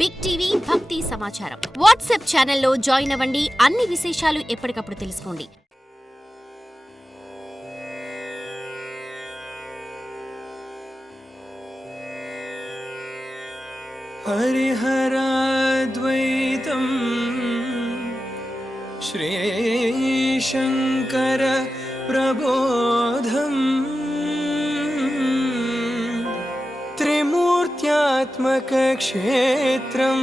Big TV భక్తి సమాచారం WhatsApp ఛానల్లో జాయిన్ అవ్వండి. అన్ని విశేషాలు ఎప్పటికప్పుడు తెలుసుకోండి. హరిహరాద్వైతం శ్రీశంకర ప్రబోధం త్రిమూర్త్యాత్మక క్షేత్రం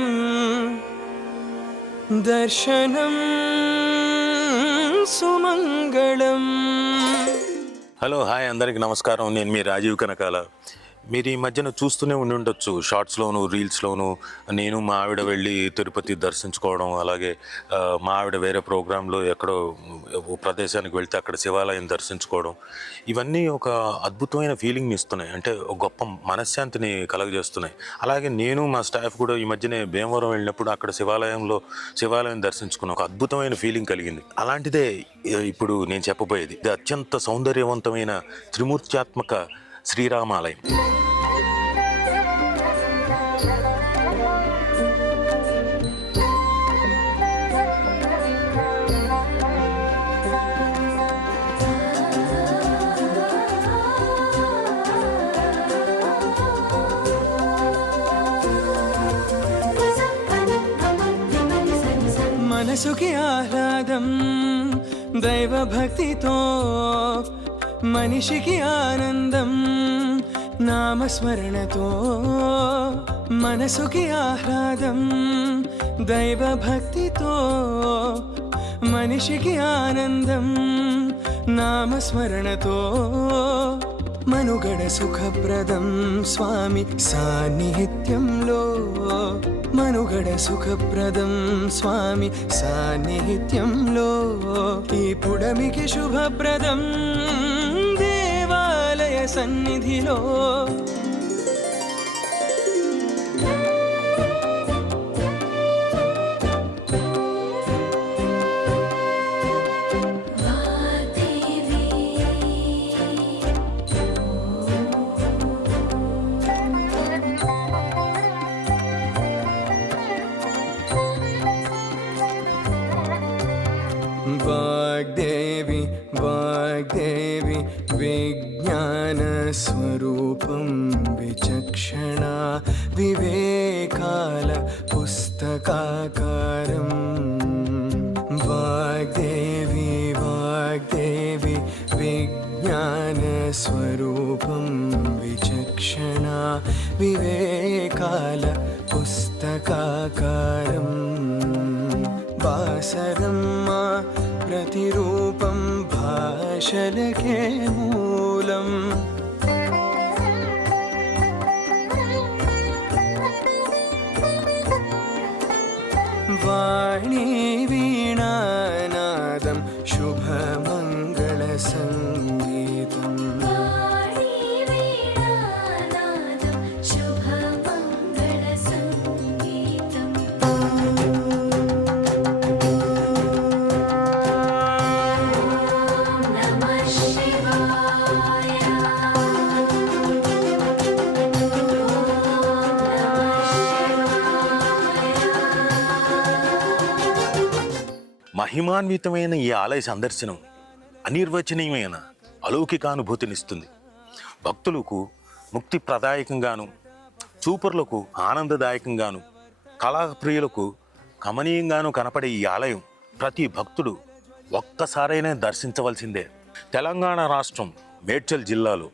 దర్శనం సుమంగళం. హలో హాయ్ అందరికి నమస్కారం. నేను మీ రాజీవ్ కనకాల. మీరు ఈ మధ్యన చూస్తూనే ఉండి ఉండొచ్చు, షార్ట్స్లోను రీల్స్లోను నేను మా ఆవిడ వెళ్ళి తిరుపతి దర్శించుకోవడం, అలాగే మా ఆవిడ వేరే ప్రోగ్రాంలో ఎక్కడో ప్రదేశానికి వెళ్తే అక్కడ శివాలయం దర్శించుకోవడం, ఇవన్నీ ఒక అద్భుతమైన ఫీలింగ్ని ఇస్తున్నాయి. అంటే ఒక గొప్ప మనశ్శాంతిని కలగజేస్తున్నాయి. అలాగే నేను మా స్టాఫ్ కూడా ఈ మధ్యనే భీమవరం వెళ్ళినప్పుడు అక్కడ శివాలయం దర్శించుకున్న ఒక అద్భుతమైన ఫీలింగ్ కలిగింది. అలాంటిదే ఇప్పుడు నేను చెప్పబోయేది. ఇది అత్యంత సౌందర్యవంతమైన త్రిమూర్త్యాత్మక శ్రీరామాలయం. మనసుకి ఆహ్లాదం దైవభక్తితో, మనిషికి ఆనందం నామస్మరణతో. మనసుకి ఆహ్లాదం దైవభక్తితో, మనిషికి ఆనందం నామస్మరణతో. మనుగడ సుఖప్రదం స్వామి సాన్నిహిత్యంలో, మనుగడ సుఖప్రదం స్వామి సాన్నిహిత్యంలో. ఈ పుడమికి శుభప్రదం దేవాలయ సన్నిధిలో. వాగ్దేవి వాగ్దేవి విజ్ఞానస్వరూపం విచక్షణ వివేకాల పుస్తకాకారం. వాగ్దేవి వాగ్దేవి విజ్ఞానస్వరూపం విచక్షణ వివేకాల పుస్తకాకారం. బాసరమ్మ ప్రతిరూపం భాషలకే మూలం. వాణీ వీణానాదం శుభమంగళ సంగీతం. మహిమాన్వితమైన ఈ ఆలయ సందర్శనం అనిర్వచనీయమైన అలౌకికానుభూతినిస్తుంది. భక్తులకు ముక్తి ప్రదాయకంగాను, చూపరులకు ఆనందదాయకంగాను, కళాప్రియులకు కమనీయంగాను కనపడే ఈ ఆలయం ప్రతి భక్తుడు ఒక్కసారైనా దర్శించవలసిందే. తెలంగాణ రాష్ట్రం మేడ్చల్ జిల్లాలో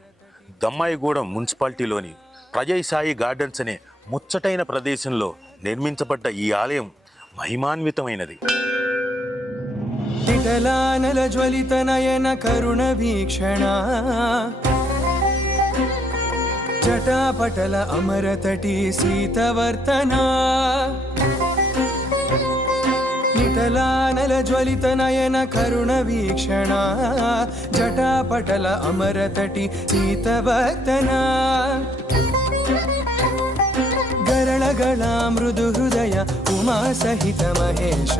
దమ్మాయిగూడెం మున్సిపాలిటీలోని ప్రజయసాయి గార్డెన్స్ అనే ముచ్చటైన ప్రదేశంలో నిర్మించబడ్డ ఈ ఆలయం మహిమాన్వితమైనది. విఠలానల జ్వలిత నయన కరుణ వీక్షణ, జటాపటల అమరతటి సీతవర్తన. విఠలానల జ్వలిత నయన కరుణ వీక్షణ, జటాపటల అమరతటి సీతవర్తన. గరళగళ మృదు హృదయ ఉమా సహిత మహేశ,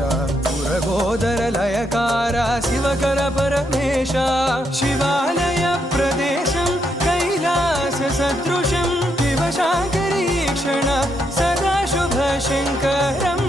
పురగోదర లయకార శివకర పరమేశ. శివాలయ ప్రదేశం కైలాస సదృశం శివ शाकरीक्षण सदा शुभशङ्करम्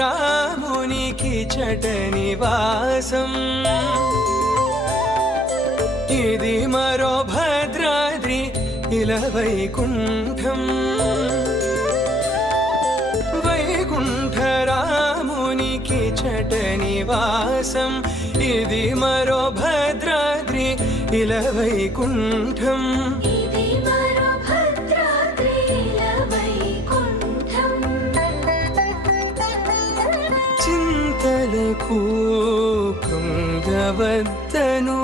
వైకుంఠరామునికి చటనివాసం ఇది మరో భద్రాద్రి ఇలా వైకుంఠం వైకుంఠరామునికి చటనివాసం ఇది మరో భద్రాద్రి ఇలా వైకుంఠం చింతలకు కృంగవద్దను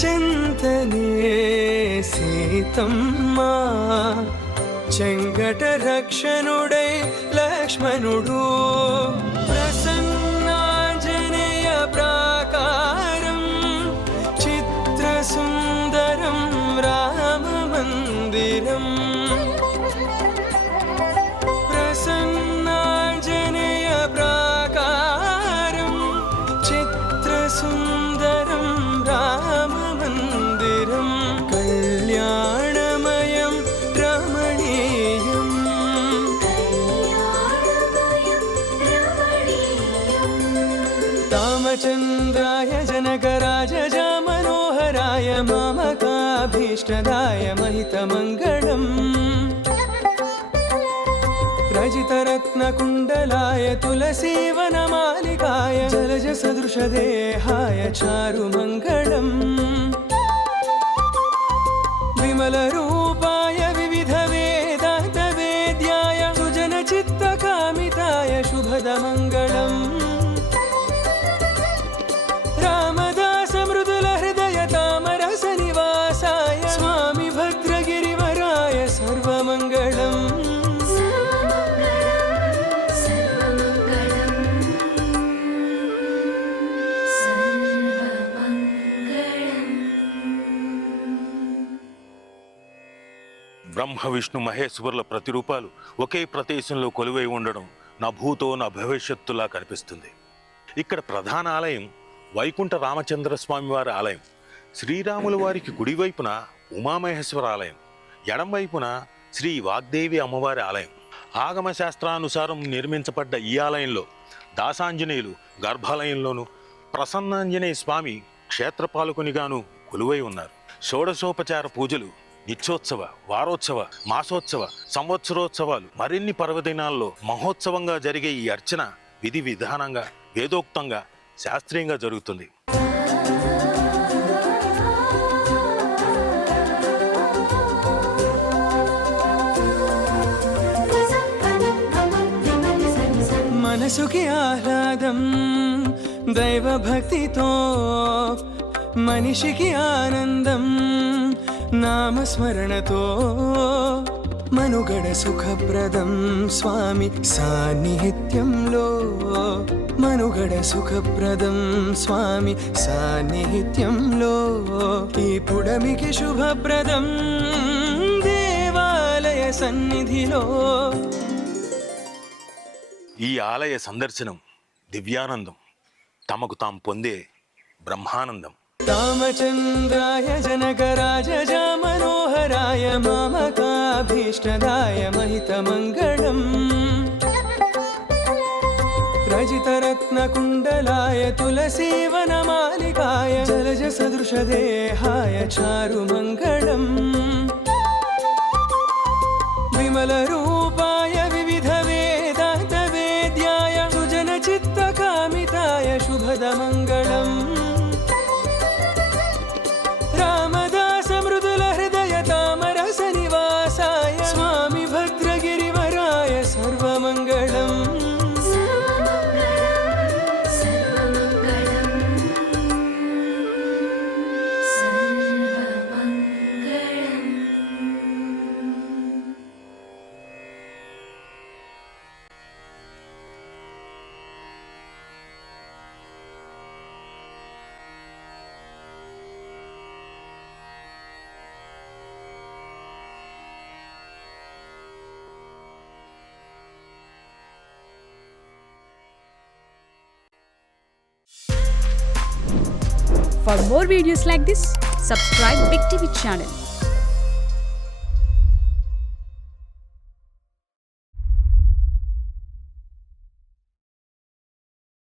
చింతనే సీతమ్మ చెంగట రక్షణుడై లక్ష్మణుడు ప్రసన్నాంజనేయ ప్రాకారం చిత్రసుందరం రామ మందిరం ప్రసన్నాంజనేయ ప్రాకారం చిత్రసుందరం రామ మందిరం కళ్యాణమయం రమణీయం రామచంద్రాయ జనకరాజ మనోహరాయ మామకాభీష్టదాయ महितमङ्गलम् रजितरत्नकुण्डलाय तुलसीवनमालिकाय जलजसदृशदेहाय चारुमङ्गलम् विमलरूपाय विविधवेदान्तवेद्याय सुजनचित्तकामिताय शुभदमङ्गलम् रामदासमृदुलहृदय तामरसनिवासाय स्वामी भद्रगिरिवराय सर्वमङ्गलम् బ్రహ్మ విష్ణు మహేశ్వరుల ప్రతిరూపాలు ఒకే ప్రదేశంలో కొలువై ఉండడం నా భూతో నా భవిష్యత్తులా కనిపిస్తుంది. ఇక్కడ ప్రధాన ఆలయం వైకుంఠ రామచంద్ర స్వామి వారి ఆలయం. శ్రీరాముల వారికి కుడివైపున ఉమామహేశ్వర ఆలయం, ఎడం వైపున శ్రీ వాగ్దేవి అమ్మవారి ఆలయం. ఆగమ శాస్త్రానుసారం నిర్మించబడ్డ ఈ ఆలయంలో దాసాంజనేయులు గర్భాలయంలోను, ప్రసన్నాంజనేయ స్వామి క్షేత్రపాలకునిగాను కొలువై ఉన్నారు. షోడశోపచార పూజలు, నిత్యోత్సవ, వారోత్సవ, మాసోత్సవ, సంవత్సరోత్సవాలు, మరిన్ని పర్వదినాల్లో మహోత్సవంగా జరిగే ఈ అర్చన విధి విధానంగా, వేదోక్తంగా, శాస్త్రీయంగా జరుగుతుంది. మనసుకి ఆహ్లాదం దైవభక్తితో, మనిషికి ఆనందం నామస్మరణతో, మనుగడ సుఖప్రదం స్వామి సాన్నిహిత్యంలో, మనుగడ సుఖప్రదం స్వామి సాన్నిహిత్యంలో, ఈ పుడమికి శుభప్రదం దేవాలయ సన్నిధిలో. ఈ ఆలయ సందర్శనం దివ్యానందం, తమకు తాము పొందే బ్రహ్మానందం. రామచంద్రాయ జనకరాజ మనోహరాయ మామకాభీష్టదాయ महितमङ्गलम् रजितरत्नकुण्डलाय तुलसीवनमालिकाय जलजसदृशदेहाय चारुमङ्गलम् विमलरूपाय विविधवेदान्तवेद्याय सुजनचित्तकामिताय शुभदमङ्गलम् रामदासमृदुलहृदय तामरसनिवासाय स्वामी भद्रगिरिवराय सर्वमङ्गलम् For more videos like this, subscribe Big TV channel.